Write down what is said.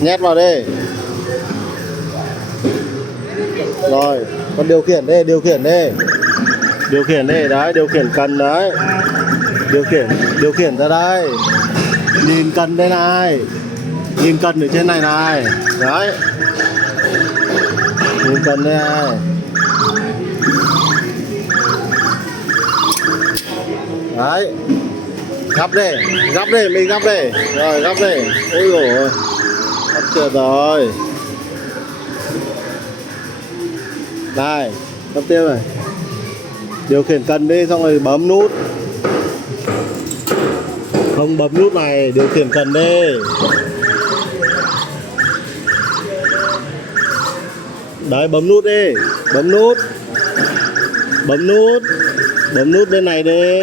Nhét vào đi. Rồi, con điều khiển đi, điều khiển đi. Điều khiển đi, đấy, điều khiển cần đấy. Điều khiển ra đây. Nhìn cần đây này. Nhìn cần ở trên này này. Đấy. Nhìn cần đây này. Đấy. Gắp đi, mình gắp đi. Rồi, gắp đi. Ôi dồi ôi. Gắp chưa rồi. Đây, gắp tiếp này. Điều khiển cần đi, xong rồi bấm nút. Không bấm nút này, điều khiển cần đi. Đấy, bấm nút đi. Bấm nút. Bấm nút bên này đi.